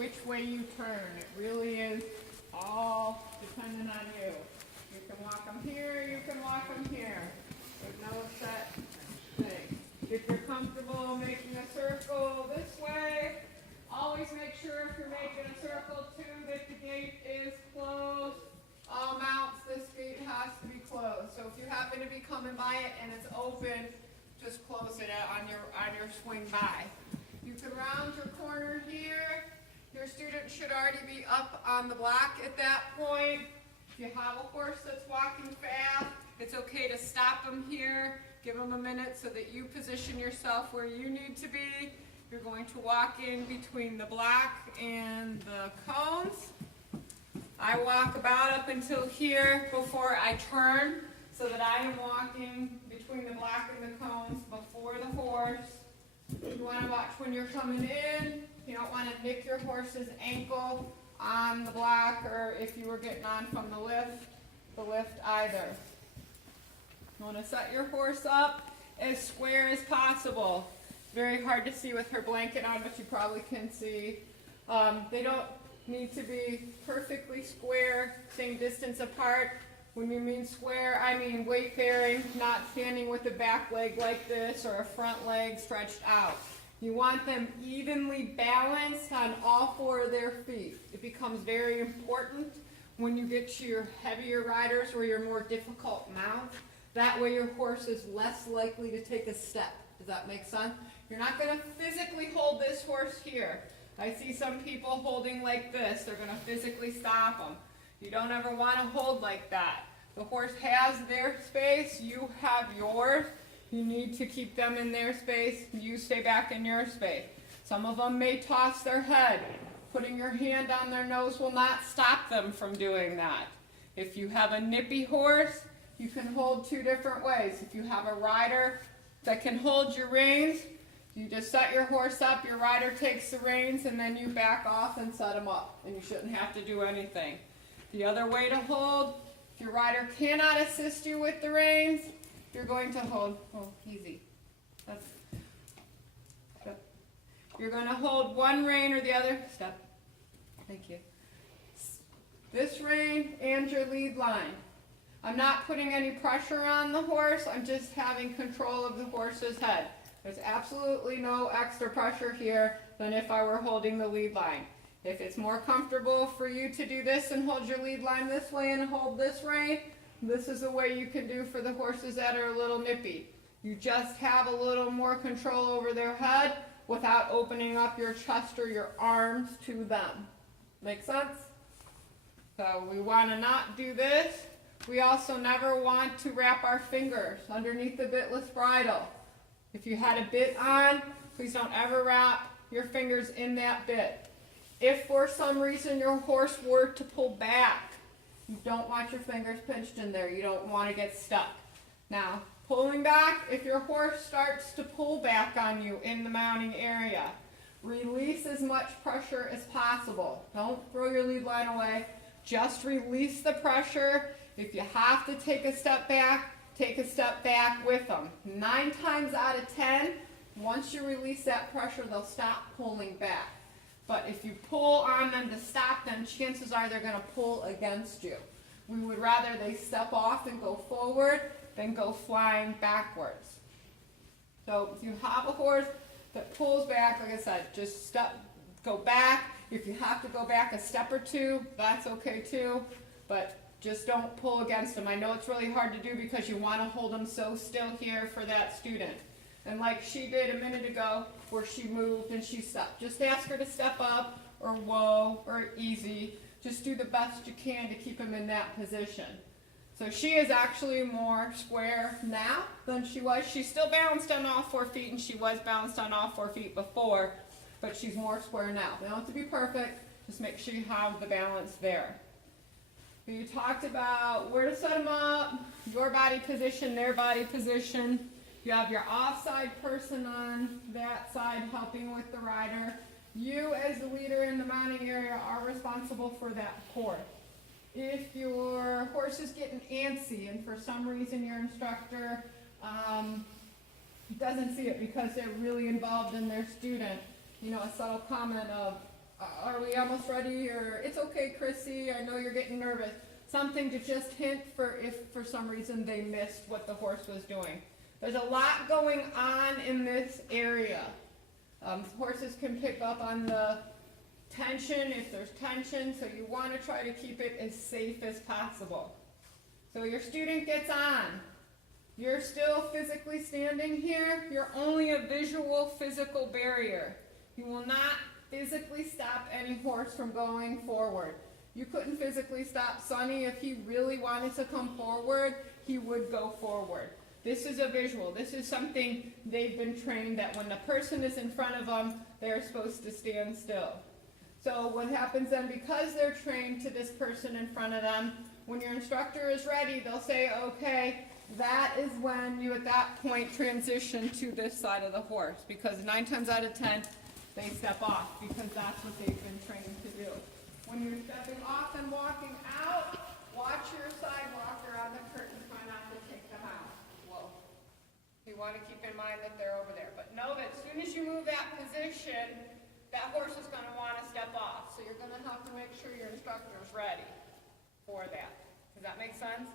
which way you turn. It really is all dependent on you. You can walk them here, you can walk them here. There's no set thing. If you're comfortable making a circle this way, always make sure if you're making a circle too that the gate is closed. All mounts, this gate has to be closed. So if you happen to be coming by it and it's open, just close it on your swing by. You can round your corner here. Your student should already be up on the block at that point. If you have a horse that's walking fast, it's okay to stop them here. Give them a minute so that you position yourself where you need to be. You're going to walk in between the block and the cones. I walk about up until here before I turn so that I am walking between the block and the cones before the horse. You want to watch when you're coming in. You don't want to nick your horse's ankle on the block or if you were getting on from the lift either. You want to set your horse up as square as possible. It's very hard to see with her blanket on, but you probably can see. They don't need to be perfectly square, same distance apart. When we mean square, I mean weight bearing, not standing with a back leg like this or a front leg stretched out. You want them evenly balanced on all four of their feet. It becomes very important when you get to your heavier riders or your more difficult mounts. That way your horse is less likely to take a step. Does that make sense? You're not going to physically hold this horse here. I see some people holding like this. They're going to physically stop them. You don't ever want to hold like that. The horse has their space. You have yours. You need to keep them in their space. You stay back in your space. Some of them may toss their head. Putting your hand on their nose will not stop them from doing that. If you have a nippy horse, you can hold two different ways. If you have a rider that can hold your reins, you just set your horse up, your rider takes the reins, and then you back off and set them up. And you shouldn't have to do anything. The other way to hold, if your rider cannot assist you with the reins, you're going to hold, easy. Step. You're going to hold one rein or the other, step. Thank you. This rein and your lead line. I'm not putting any pressure on the horse, I'm just having control of the horse's head. There's absolutely no extra pressure here than if I were holding the lead line. If it's more comfortable for you to do this and hold your lead line this way and hold this rein, this is the way you can do for the horses that are a little nippy. You just have a little more control over their head without opening up your chest or your arms to them. Make sense? So we want to not do this. We also never want to wrap our fingers underneath the bitless bridle. If you had a bit on, please don't ever wrap your fingers in that bit. If for some reason your horse were to pull back, you don't want your fingers pinched in there. You don't want to get stuck. Now, pulling back, if your horse starts to pull back on you in the mounting area, release as much pressure as possible. Don't throw your lead line away. Just release the pressure. If you have to take a step back with them. 9 times out of 10, once you release that pressure, they'll stop pulling back. But if you pull on them to stop them, chances are they're going to pull against you. We would rather they step off and go forward than go flying backwards. So if you have a horse that pulls back, like I said, just go back. If you have to go back a step or two, that's okay too. But just don't pull against them. I know it's really hard to do because you want to hold them so still here for that student. And like she did a minute ago where she moved and she stopped. Just ask her to step up or whoa or easy. Just do the best you can to keep them in that position. So she is actually more square now than she was. She's still balanced on all 4 feet and she was balanced on all 4 feet before, but she's more square now. They don't have to be perfect, just make sure you have the balance there. You talked about where to set them up, your body position, their body position. You have your offside person on that side helping with the rider. You as the leader in the mounting area are responsible for that horse. If your horse is getting antsy and for some reason your instructor doesn't see it because they're really involved in their student, a subtle comment of, are we almost ready? Or it's okay, Chrissy, I know you're getting nervous. Something to just hint for if for some reason they missed what the horse was doing. There's a lot going on in this area. Horses can pick up on the tension if there's tension, so you want to try to keep it as safe as possible. So your student gets on. You're still physically standing here. You're only a visual physical barrier. You will not physically stop any horse from going forward. You couldn't physically stop Sonny. If he really wanted to come forward, he would go forward. This is a visual. This is something they've been trained that when the person is in front of them, they're supposed to stand still. So what happens then, because they're trained to this person in front of them, when your instructor is ready, they'll say, okay, that is when you at that point transition to this side of the horse, because 9 times out of 10, they step off, because that's what they've been trained to do. When you're stepping off and walking out, watch your sidewalk around the curtain, try not to take them out. Whoa. You want to keep in mind that they're over there. But know that as soon as you move that position, that horse is going to want to step off. So you're going to have to make sure your instructor is ready for that. Does that make sense?